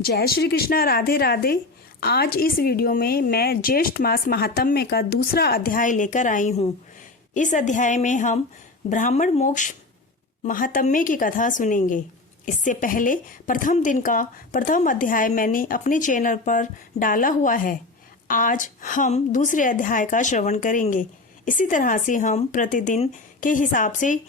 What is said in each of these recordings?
जय श्री कृष्णा, राधे राधे। आज इस वीडियो में मैं ज्येष्ठ मास महात्म्य का दूसरा अध्याय लेकर आई हूँ। इस अध्याय में हम ब्राह्मण मोक्ष महात्म्य की कथा सुनेंगे। इससे पहले प्रथम दिन का प्रथम अध्याय मैंने अपने चैनल पर डाला हुआ है। आज हम दूसरे अध्याय का श्रवण करेंगे। इसी तरह से हम प्रतिदिन के हिसाब से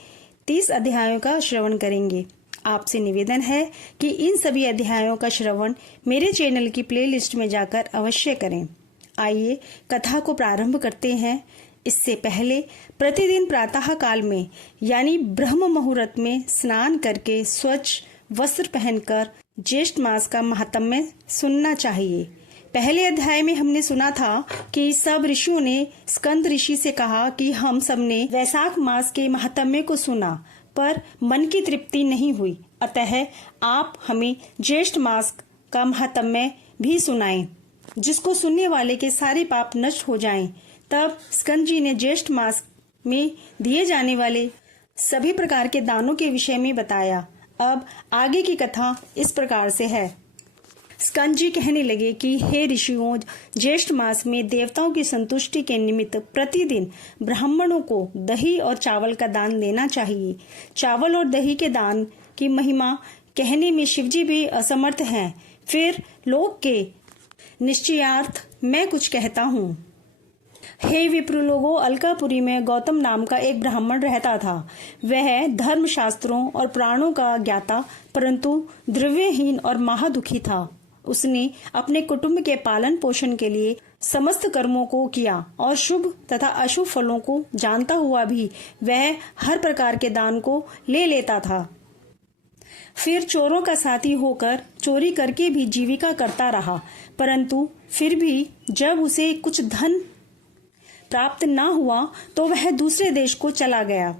30 अध्यायों का श्रवण करेंगे। आपसे निवेदन है कि इन सभी अध्यायों का श्रवण मेरे चैनल की प्लेलिस्ट में जाकर अवश्य करें। आइए कथा को प्रारंभ करते हैं। इससे पहले प्रतिदिन प्रातः काल में यानी ब्रह्म मुहूर्त में स्नान करके स्वच्छ वस्त्र पहनकर ज्येष्ठ मास का महात्म्य सुनना चाहिए। पहले अध्याय में हमने सुना था कि सब ऋषियों ने स्कंद ऋषि से कहा कि हम सबने वैशाख मास के महात्म्य को सुना, पर मन की तृप्ति नहीं हुई, अतः आप हमें ज्येष्ठ मास का महात्म्य भी सुनाएं, जिसको सुनने वाले के सारे पाप नष्ट हो जाएं। तब स्कंद जी ने ज्येष्ठ मास में दिए जाने वाले सभी प्रकार के दानों के विषय में बताया। अब आगे की कथा इस प्रकार से है। स्कंद जी कहने लगे कि हे ऋषियों, ज्येष्ठ मास में देवताओं की संतुष्टि के निमित्त प्रतिदिन ब्राह्मणों को दही और चावल का दान देना चाहिए। चावल और दही के दान की महिमा कहने में शिवजी भी असमर्थ हैं। फिर लोक के निश्चयार्थ मैं कुछ कहता हूँ। हे विप्र लोगों, अलकापुरी में गौतम नाम का एक ब्राह्मण रहता था। वह धर्म शास्त्रों और प्राणों का ज्ञाता परंतु द्रव्यहीन और महादुखी था। उसने अपने कुटुंब के पालन पोषण के लिए समस्त कर्मों को किया और शुभ तथा अशुभ फलों को जानता हुआ भी वह हर प्रकार के दान को ले लेता था। फिर चोरों का साथी होकर चोरी करके भी जीविका करता रहा, परंतु फिर भी जब उसे कुछ धन प्राप्त न हुआ तो वह दूसरे देश को चला गया।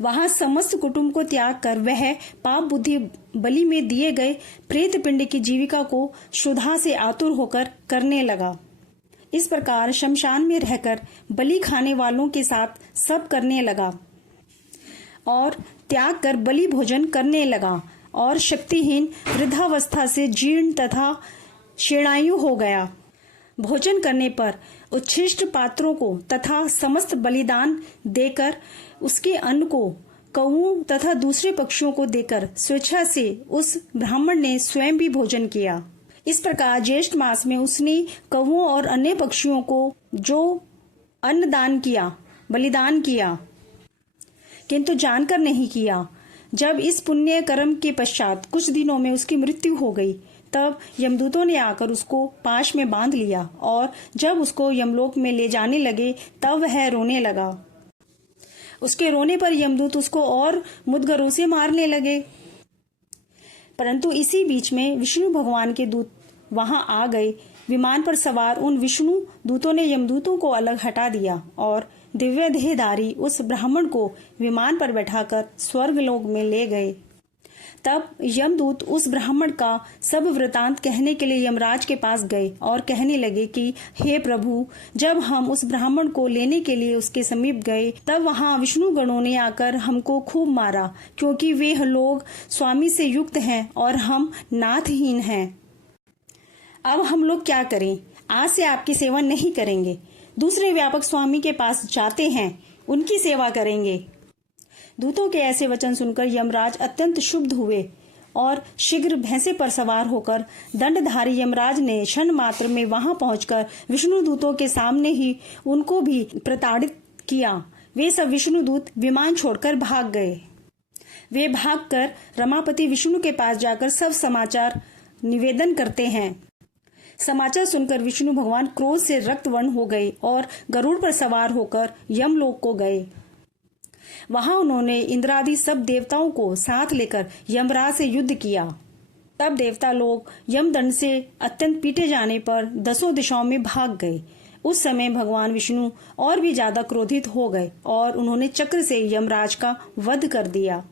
वहां समस्त कुटुंब को त्याग कर वह पाप बुद्धि बलि में दिए गए प्रेत पिंड की जीविका को क्षुधा से आतुर होकर करने लगा। इस प्रकार शमशान में रहकर बलि खाने वालों के साथ सब करने लगा और त्याग कर बलि भोजन करने लगा और शक्तिहीन वृद्धावस्था से जीर्ण तथा क्षीणायु हो गया। भोजन करने पर उच्छिष्ट पात्रों को तथा समस्त बलिदान देकर उसके अन्न को कौओं तथा दूसरे पक्षियों को देकर स्वेच्छा से उस ब्राह्मण ने स्वयं भी भोजन किया। इस प्रकार ज्येष्ठ मास में उसने कौओं और अन्य पक्षियों को जो अन्न दान किया, बलिदान किया, किंतु जानकर नहीं किया। जब इस पुण्य कर्म के पश्चात कुछ दिनों में उसकी मृत्यु हो गई, तब यमदूतों ने आकर उसको पाश में बांध लिया और जब उसको यमलोक में ले जाने लगे तब वह रोने लगा। उसके रोने पर यमदूत उसको और मुद्गरों से मारने लगे, परंतु इसी बीच में विष्णु भगवान के दूत वहां आ गए। विमान पर सवार उन विष्णु दूतों ने यमदूतों को अलग हटा दिया और दिव्य देहधारी उस ब्राह्मण को विमान पर बैठाकर स्वर्गलोक में ले गए। तब यमदूत उस ब्राह्मण का सब वृतांत कहने के लिए यमराज के पास गए और कहने लगे कि हे प्रभु, जब हम उस ब्राह्मण को लेने के लिए उसके समीप गए तब वहां विष्णु गणों ने आकर हमको खूब मारा, क्योंकि वे लोग स्वामी से युक्त हैं और हम नाथहीन हैं। अब हम लोग क्या करें? आज से आपकी सेवा नहीं करेंगे। दूसरे व्यापक स्वामी के पास जाते हैं, उनकी सेवा करेंगे। दूतों के ऐसे वचन सुनकर यमराज अत्यंत क्षुब्ध हुए और शीघ्र भैंसे पर सवार होकर दंडधारी यमराज ने क्षण मात्र में वहां पहुंचकर विष्णु दूतों के सामने ही उनको भी प्रताड़ित किया। वे सब विष्णु दूत विमान छोड़कर भाग गए। वे भागकर रमापति विष्णु के पास जाकर सब समाचार निवेदन करते हैं। समाचार सुनकर विष्णु भगवान क्रोध से रक्तवर्ण हो गए और गरुड़ पर सवार होकर यमलोक को गए। वहां उन्होंने इंद्रादि सब देवताओं को साथ लेकर यमराज से युद्ध किया। तब देवता लोग यमदंड से अत्यंत पीटे जाने पर 10 दिशाओं में भाग गए। उस समय भगवान विष्णु और भी ज्यादा क्रोधित हो गए और उन्होंने चक्र से यमराज का वध कर दिया।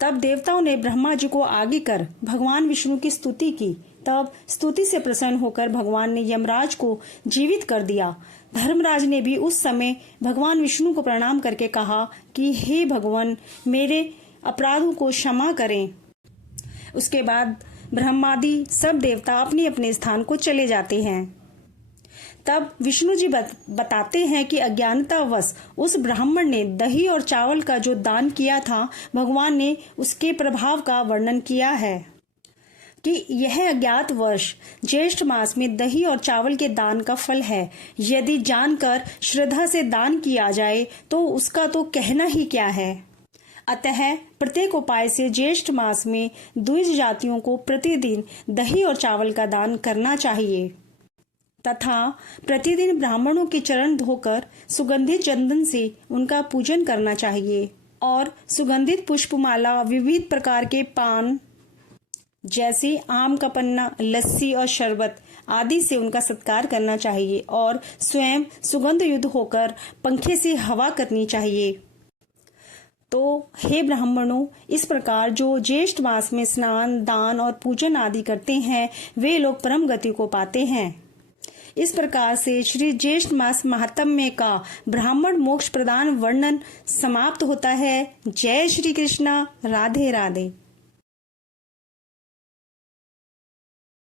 तब देवताओं ने ब्रह्मा जी को आगे कर भगवान विष्णु की स्तुति की। तब स्तुति से प्रसन्न होकर भगवान ने यमराज को जीवित कर दिया। धर्मराज ने भी उस समय भगवान विष्णु को प्रणाम करके कहा कि हे भगवान, मेरे अपराधों को क्षमा करें। उसके बाद ब्रह्मादि सब देवता अपने अपने स्थान को चले जाते हैं। तब विष्णु जी बताते हैं कि अज्ञानतावश उस ब्राह्मण ने दही और चावल का जो दान किया था, भगवान ने उसके प्रभाव का वर्णन किया है कि यह अज्ञातवश ज्येष्ठ मास में दही और चावल के दान का फल है। यदि जानकर श्रद्धा से दान किया जाए तो उसका तो कहना ही क्या है। अतः प्रत्येक उपाय से ज्येष्ठ मास में द्विज जातियों को प्रतिदिन दही और चावल का दान करना चाहिए तथा प्रतिदिन ब्राह्मणों के चरण धोकर सुगंधित चंदन से उनका पूजन करना चाहिए और सुगंधित पुष्पमाला, विविध प्रकार के पान जैसे आम का पन्ना, लस्सी और शरबत आदि से उनका सत्कार करना चाहिए और स्वयं सुगंध युक्त होकर पंखे से हवा करनी चाहिए। तो हे ब्राह्मणों, इस प्रकार जो ज्येष्ठ मास में स्नान, दान और पूजन आदि करते हैं वे लोग परम गति को पाते हैं। इस प्रकार से श्री ज्येष्ठ मास महात्म्य का ब्राह्मण मोक्ष प्रदान वर्णन समाप्त होता है। जय श्री कृष्णा। राधे राधे।